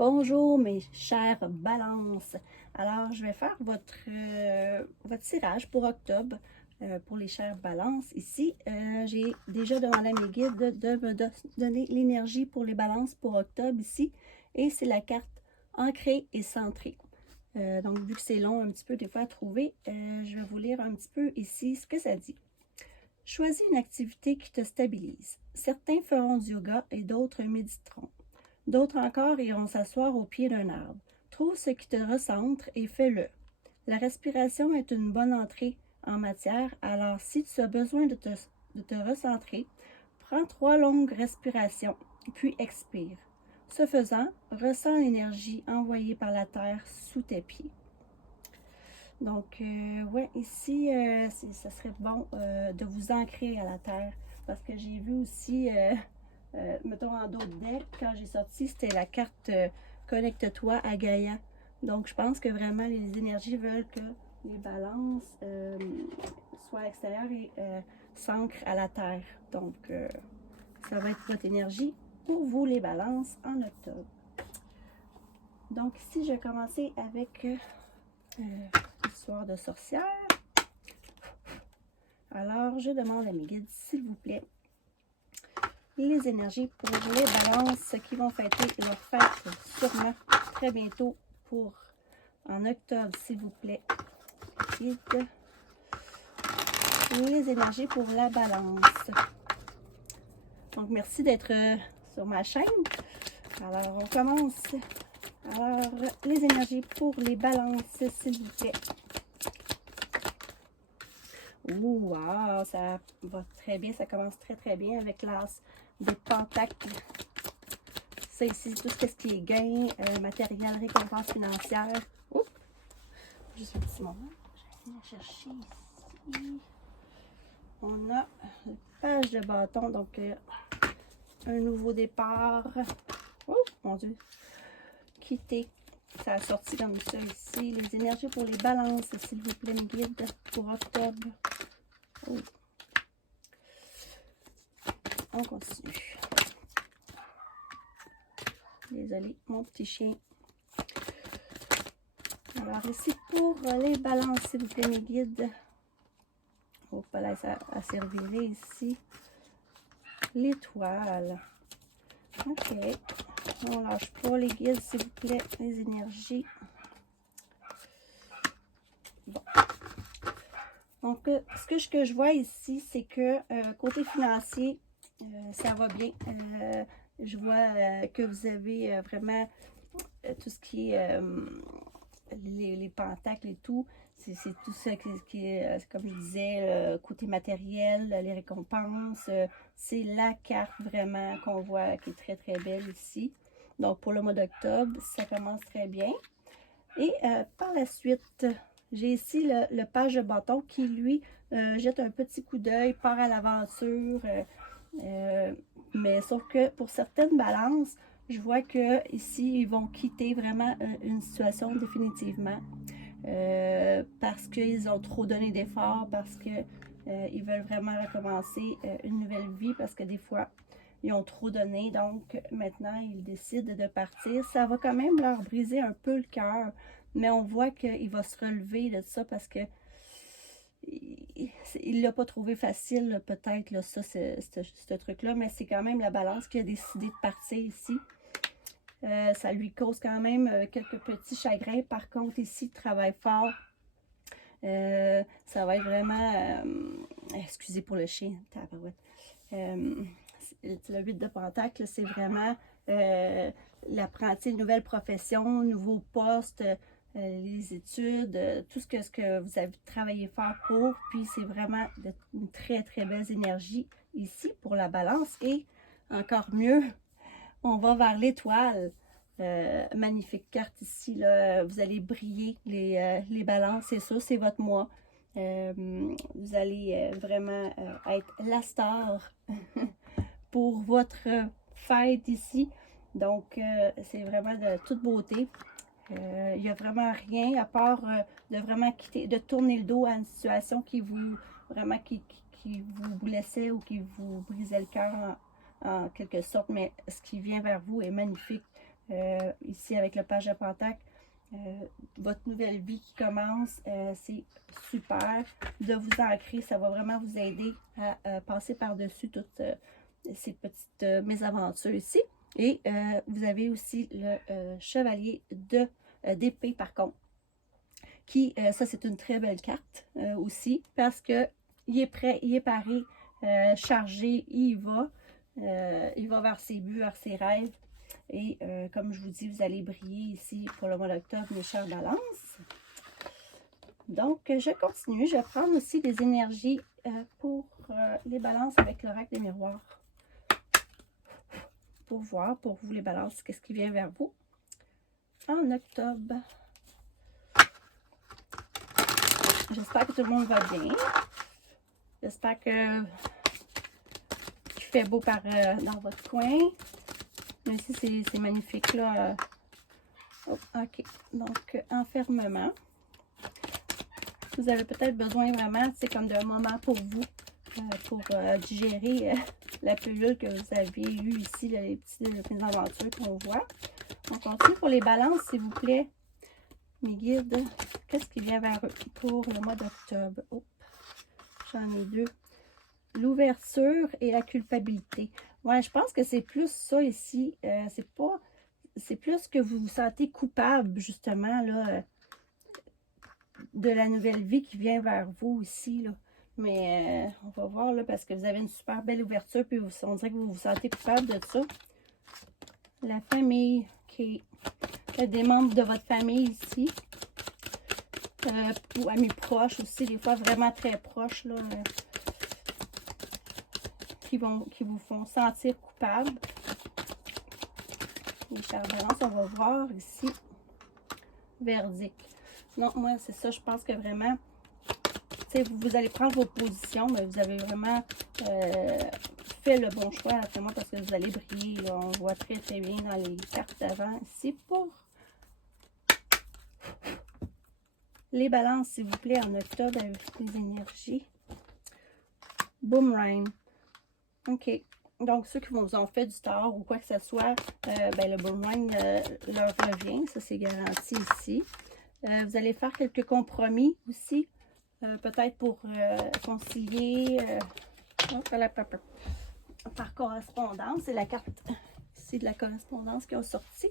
Bonjour mes chères balances. Alors, je vais faire votre tirage pour octobre pour les chères balances. Ici, j'ai déjà demandé à mes guides de me donner l'énergie pour les balances pour octobre ici. Et c'est la carte ancrée et centrée. Donc, vu que c'est long un petit peu des fois à trouver, je vais vous lire un petit peu ici ce que ça dit. Choisis une activité qui te stabilise. Certains feront du yoga et d'autres méditeront. D'autres encore iront s'asseoir au pied d'un arbre. Trouve ce qui te recentre et fais-le. La respiration est une bonne entrée en matière, alors si tu as besoin de te recentrer, prends 3 longues respirations, puis expire. Ce faisant, ressens l'énergie envoyée par la terre sous tes pieds. Donc, ouais, ici, ça serait bon de vous ancrer à la terre, parce que j'ai vu aussi... mettons en d'autres decks, quand j'ai sorti, c'était la carte Connecte-toi à Gaïa. Donc, je pense que vraiment, les énergies veulent que les balances soient à l'extérieur et s'ancrent à la terre. Donc, ça va être votre énergie pour vous, les balances, en octobre. Donc, ici, je vais commencer avec l'histoire de sorcière. Alors, je demande à mes guides, s'il vous plaît, les énergies pour les balances qui vont fêter leur fête sûrement très bientôt pour en octobre, s'il vous plaît. Les énergies pour la balance. Donc, merci d'être sur ma chaîne. Alors, on commence. Alors, les énergies pour les balances, s'il vous plaît. Ouh, wow, ça va très bien, ça commence très bien avec l'as des pentacles. Ça ici, tout ce qui est gain, matériel, récompense financière. Oups, juste un petit moment. Je vais aller chercher ici. On a une page de bâton, donc un nouveau départ. Oh, mon Dieu. Quitter. Ça a sorti comme ça ici. Les énergies pour les balances, s'il vous plaît, mes guides, pour octobre. Oh. On continue. Désolée, mon petit chien. Alors ici, pour les balances, s'il vous plaît, mes guides. Oh, là, ça a serviré ici. L'étoile. OK. On lâche pas les guides, s'il vous plaît, les énergies. Bon. Donc, ce que je vois ici, c'est que côté financier, ça va bien. Je vois que vous avez vraiment tout ce qui est les pentacles et tout. C'est tout ça qui est, comme je disais, côté matériel, les récompenses. C'est la carte vraiment qu'on voit qui est très belle ici. Donc, pour le mois d'octobre, ça commence très bien. Et par la suite, j'ai ici le page de bâton qui, lui, jette un petit coup d'œil, part à l'aventure. Mais sauf que pour certaines balances, je vois que ici ils vont quitter vraiment une situation définitivement parce qu'ils ont trop donné d'efforts, parce que ils veulent vraiment recommencer une nouvelle vie, parce que des fois ils ont trop donné, donc maintenant ils décident de partir. Ça va quand même leur briser un peu le cœur, mais on voit qu'il va se relever de ça parce que il ne l'a pas trouvé facile, peut-être, ça, ce truc-là, mais c'est quand même la balance qui a décidé de partir ici. Ça lui cause quand même quelques petits chagrins. Par contre, ici, il travaille fort. Ça va être vraiment... excusez pour le chien. Le 8 de Pentacle, c'est vraiment l'apprenti, une nouvelle profession, nouveau poste, les études, tout ce que vous avez travaillé fort pour. Puis c'est vraiment une très belle énergie ici pour la balance. Et encore mieux, on va vers l'étoile. Magnifique carte ici, là. Vous allez briller les balances, c'est ça, c'est votre mois. Vous allez vraiment être la star pour votre fête ici. Donc, c'est vraiment de toute beauté. Il n'y a vraiment rien à part de vraiment quitter, de tourner le dos à une situation qui vous, vraiment, qui vous blessait ou qui vous brisait le cœur en quelque sorte. Mais ce qui vient vers vous est magnifique. ici avec le page de Pentacle, votre nouvelle vie qui commence, c'est super de vous ancrer. Ça va vraiment vous aider à passer par-dessus toutes ces petites mésaventures ici. Et vous avez aussi le chevalier d'épée par contre. Qui, ça c'est une très belle carte aussi parce que il est prêt, il est paré, chargé, il va vers ses buts, vers ses rêves. Et comme je vous dis, vous allez briller ici pour le mois d'octobre, mes chers balances. Donc, je continue. Je vais prendre aussi des énergies pour les balances avec l'oracle des miroirs. Pour voir, pour vous les balances, qu'est-ce qui vient vers vous en octobre. J'espère que tout le monde va bien. J'espère qu'il fait beau dans votre coin. Mais ici, c'est magnifique, là. Oh, OK. Donc, enfermement. Vous avez peut-être besoin vraiment, c'est comme d'un moment pour vous, pour digérer la pilule que vous avez eue ici, là, les petites aventures qu'on voit. On continue pour les balances, s'il vous plaît. Mes guides, qu'est-ce qui vient vers eux pour le mois d'octobre? Oh, j'en ai deux. L'ouverture et la culpabilité. Ouais, je pense que c'est plus ça ici. C'est plus que vous vous sentez coupable, justement, là, de la nouvelle vie qui vient vers vous ici, là. Mais on va voir, là, parce que vous avez une super belle ouverture, puis on dirait que vous vous sentez coupable de ça. La famille, OK. Des membres de votre famille ici. Ou amis proches aussi, des fois vraiment très proches, là, qui vous font sentir coupable. Les chers balances, on va voir ici. Verdict. Non, moi, c'est ça, je pense que vraiment, vous allez prendre vos positions, mais vous avez vraiment fait le bon choix après moi parce que vous allez briller. Là. On voit très, très bien dans les cartes d'avant. Ici, pour les balances, s'il vous plaît, en octobre, avec les énergies. Boomerang. OK. Donc, ceux qui vous ont fait du tort ou quoi que ce soit, ben, le boomerang leur revient. Ça, c'est garanti ici. Vous allez faire quelques compromis aussi. Peut-être pour concilier par correspondance. C'est la carte ici de la correspondance qui a sorti.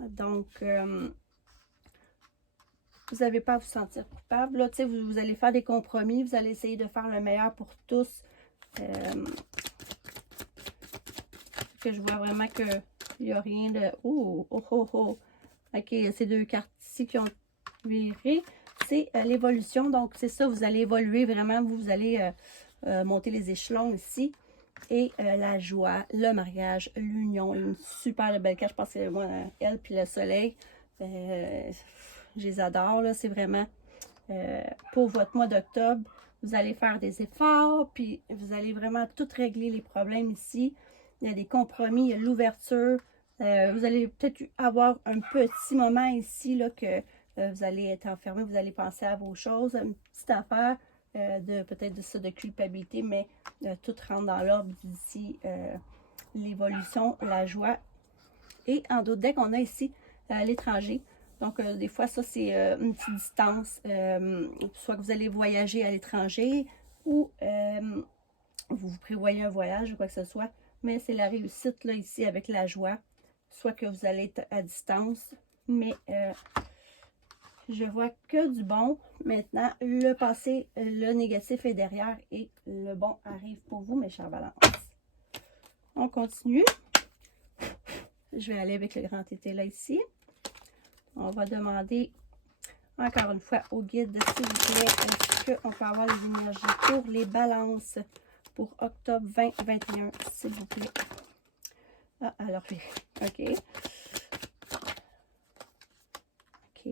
Donc, vous n'avez pas à vous sentir coupable. Là, vous allez faire des compromis. Vous allez essayer de faire le meilleur pour tous. Que je vois vraiment qu'il n'y a rien de... Oh, oh, oh, oh. OK, ces deux cartes ici qui ont viré. C'est l'évolution. Donc, c'est ça, vous allez évoluer vraiment. Vous allez monter les échelons ici. Et la joie, le mariage, l'union. Une super belle carte. Je pense que moi, elle puis le soleil, je les adore. C'est vraiment pour votre mois d'octobre. Vous allez faire des efforts. Puis, vous allez vraiment tout régler les problèmes ici. Il y a des compromis, il y a l'ouverture. Vous allez peut-être avoir un petit moment ici là, que vous allez être enfermé, vous allez penser à vos choses. Une petite affaire de peut-être de culpabilité, mais tout rentre dans l'ordre d'ici. L'évolution, la joie. Et en d'autres decks, on a ici l'étranger. Donc, des fois, ça, c'est une petite distance. Soit que vous allez voyager à l'étranger ou vous prévoyez un voyage ou quoi que ce soit. Mais c'est la réussite, là, ici, avec la joie. Soit que vous allez être à distance. Mais je vois que du bon. Maintenant, le passé, le négatif est derrière. Et le bon arrive pour vous, mes chers balances. On continue. Je vais aller avec le grand tété là, ici. On va demander, encore une fois, au guide, s'il vous plaît, est-ce qu'on peut avoir les énergies pour les balances pour octobre 2021, s'il vous plaît. Ah, alors, OK. OK.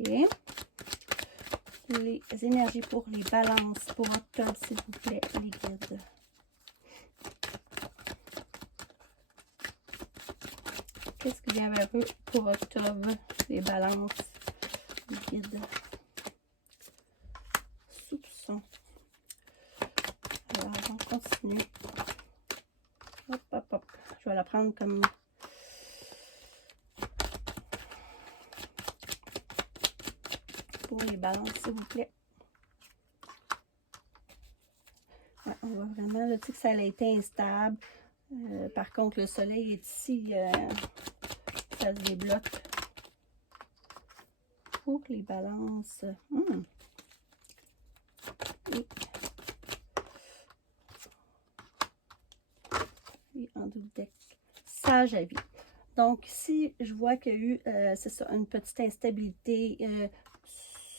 Les énergies pour les balances pour octobre, s'il vous plaît, les guides. Qu'est-ce qui vient vers eux pour octobre, les balances, les guides? Soupçon. Alors, on continue. Hop, hop, hop. Je vais la prendre comme pour les balances, s'il vous plaît. Ouais, on voit vraiment là, que ça a été instable. Par contre, le soleil est ici. Ça se débloque. Pour les balances. Et en double deck. Sage à vie. Donc, ici, je vois qu'il y a eu, c'est ça, une petite instabilité.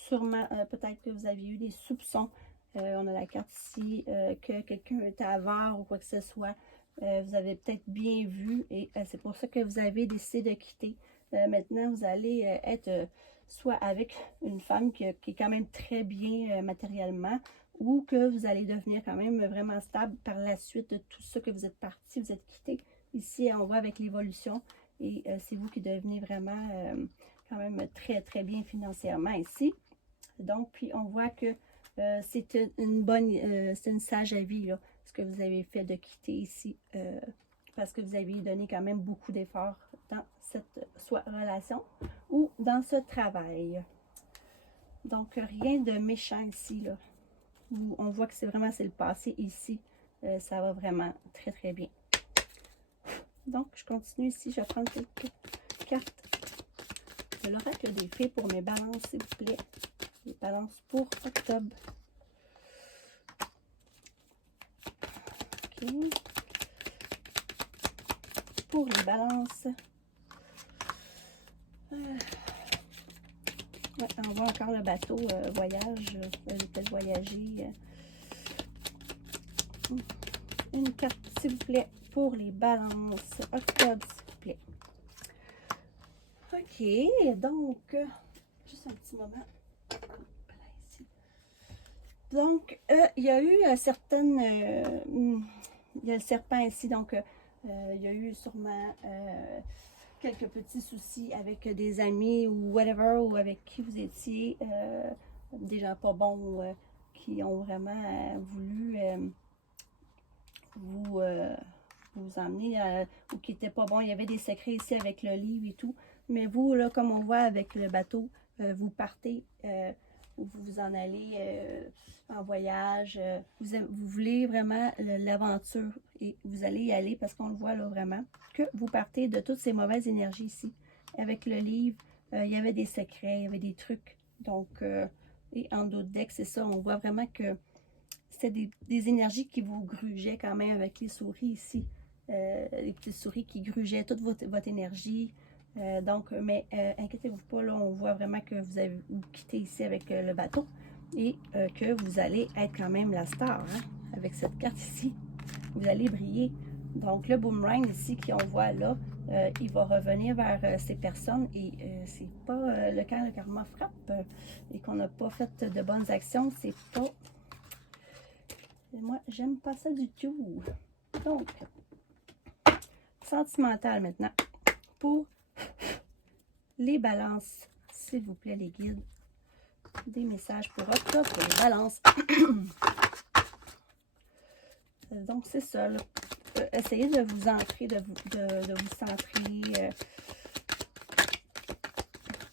Sûrement, peut-être que vous aviez eu des soupçons. On a la carte ici, que quelqu'un était avare ou quoi que ce soit. Vous avez peut-être bien vu et c'est pour ça que vous avez décidé de quitter. Maintenant, vous allez être soit avec une femme qui est quand même très bien matériellement ou que vous allez devenir quand même vraiment stable par la suite de tout ça que vous êtes parti, vous êtes quitté. Ici, on voit avec l'évolution et c'est vous qui devenez vraiment quand même très, très bien financièrement ici. Donc, puis on voit que c'est c'est une sage avis, là, ce que vous avez fait de quitter ici, parce que vous avez donné quand même beaucoup d'efforts dans cette soit relation ou dans ce travail. Donc, rien de méchant ici, là. Où on voit que c'est vraiment le passé ici. Ça va vraiment très, très bien. Donc, je continue ici. Je vais prendre quelques cartes de l'oracle des fées pour mes balances, s'il vous plaît. Les balances pour octobre. OK. Pour les balances. Ouais, on voit encore le bateau voyage. Peut-être voyager. Une carte, s'il vous plaît, pour les balances. Octobre, s'il vous plaît. OK. Donc, juste un petit moment. Donc, il y a eu certaines... il y a le serpent ici, donc il y a eu sûrement quelques petits soucis avec des amis ou whatever, ou avec qui vous étiez, des gens pas bons qui ont vraiment voulu vous emmener ou qui n'étaient pas bons. Il y avait des secrets ici avec le livre et tout. Mais vous, là, comme on voit avec le bateau, vous partez, vous vous en allez en voyage. Vous voulez vraiment l'aventure et vous allez y aller parce qu'on le voit là vraiment, que vous partez de toutes ces mauvaises énergies ici. Avec le livre, il y avait des secrets, il y avait des trucs. Donc, et en d'autres decks, c'est ça, on voit vraiment que c'était des énergies qui vous grugeaient quand même avec les souris ici. Les petites souris qui grugeaient toute votre énergie. Donc, mais inquiétez-vous pas, là, on voit vraiment que vous quittez ici avec le bateau et que vous allez être quand même la star, hein, avec cette carte ici. Vous allez briller. Donc, le boomerang ici qu'on voit là, il va revenir vers ces personnes et c'est pas le quand le karma frappe et qu'on n'a pas fait de bonnes actions, c'est pas... Moi, j'aime pas ça du tout. Donc, sentimental maintenant. Pour les balances, s'il vous plaît, les guides. Des messages pour octobre pour les balances. Donc, c'est ça. Là. Essayez de vous ancrer, de vous centrer.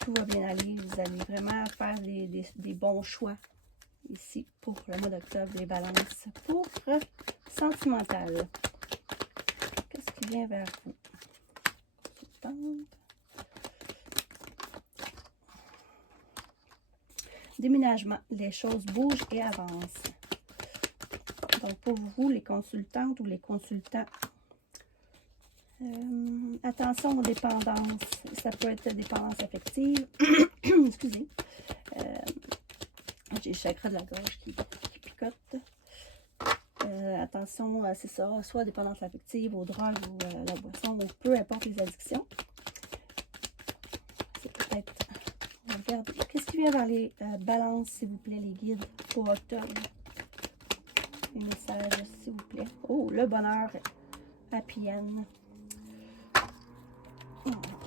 Tout va bien aller. Vous allez vraiment faire des bons choix ici pour le mois d'octobre, les balances. Pour sentimental. Qu'est-ce qui vient vers vous? Déménagement. Les choses bougent et avancent. Donc, pour vous, les consultantes ou les consultants, attention aux dépendances. Ça peut être dépendance affective. Excusez. J'ai le chakra de la gorge qui picote. Attention, c'est ça, soit dépendance affective, aux drogues ou la boisson, ou peu importe les addictions. C'est peut-être... On va regarder. Qu'est-ce qui vient vers les balances, s'il vous plaît, les guides, pour octobre? Les messages, s'il vous plaît. Oh, le bonheur, happy end.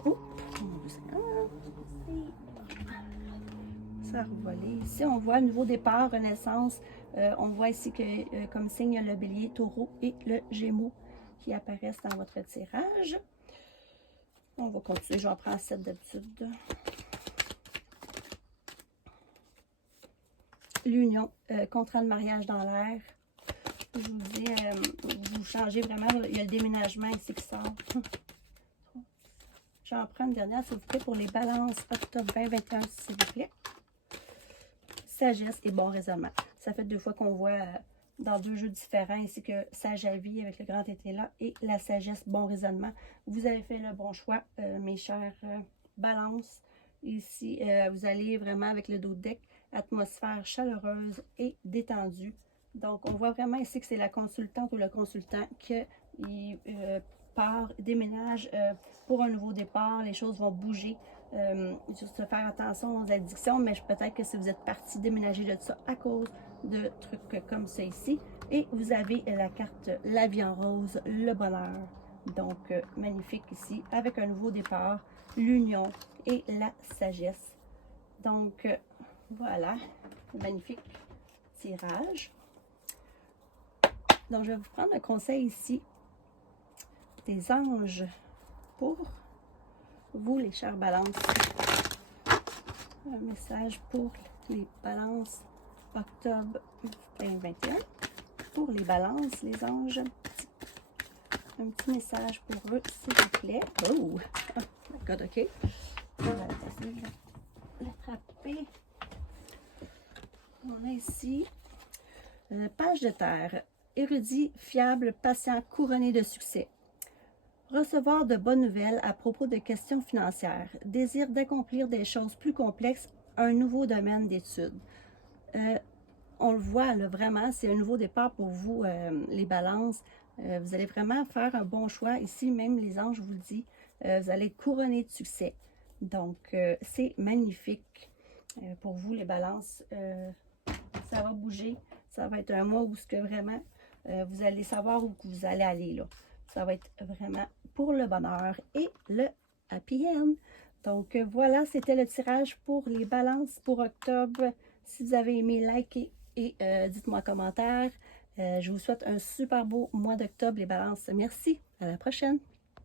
Oh, ça a revolé. Ici, on voit un nouveau départ, renaissance. On voit ici que comme signe, le bélier, taureau et le gémeaux qui apparaissent dans votre tirage. On va continuer. J'en prends 7 d'habitude. l'union, contrat de mariage dans l'air. Je vous dis, vous changez vraiment, il y a le déménagement ici qui sort. J'en prends une dernière, s'il vous plaît, pour les balances octobre 2021, s'il vous plaît. Sagesse et bon raisonnement. Ça fait 2 fois qu'on voit dans 2 jeux différents, ici que Sage à vie avec le grand été là et la sagesse, bon raisonnement. Vous avez fait le bon choix, mes chers balances. Ici, vous allez vraiment avec le dos de deck, atmosphère chaleureuse et détendue. Donc, on voit vraiment ici que c'est la consultante ou le consultant qui part, déménage pour un nouveau départ. Les choses vont bouger. Juste faire attention aux addictions, mais peut-être que si vous êtes parti déménager de ça à cause de trucs comme ça ici. Et vous avez la carte La vie en rose, le bonheur. Donc, magnifique ici, avec un nouveau départ, l'union et la sagesse. Donc, voilà, magnifique tirage. Donc, je vais vous prendre un conseil ici des anges pour vous, les chers balances. Un message pour les balances octobre 2021. Pour les balances, les anges, un petit message pour eux, s'il vous plaît. Oh! Oh my God, OK. On va l'attraper. On a ici page de terre. Érudit, fiable, patient, couronné de succès. Recevoir de bonnes nouvelles à propos de questions financières. Désir d'accomplir des choses plus complexes, un nouveau domaine d'études. On le voit là, vraiment, c'est un nouveau départ pour vous, les balances. Vous allez vraiment faire un bon choix. Ici, même les anges vous le disent, vous allez être couronné de succès. Donc, c'est magnifique pour vous, les balances. Ça va bouger. Ça va être un mois où ce que vraiment, vous allez savoir où vous allez aller là. Ça va être vraiment pour le bonheur et le happy end. Donc, voilà, c'était le tirage pour les balances pour octobre. Si vous avez aimé, likez et dites-moi en commentaire. Je vous souhaite un super beau mois d'octobre, les balances. Merci. À la prochaine.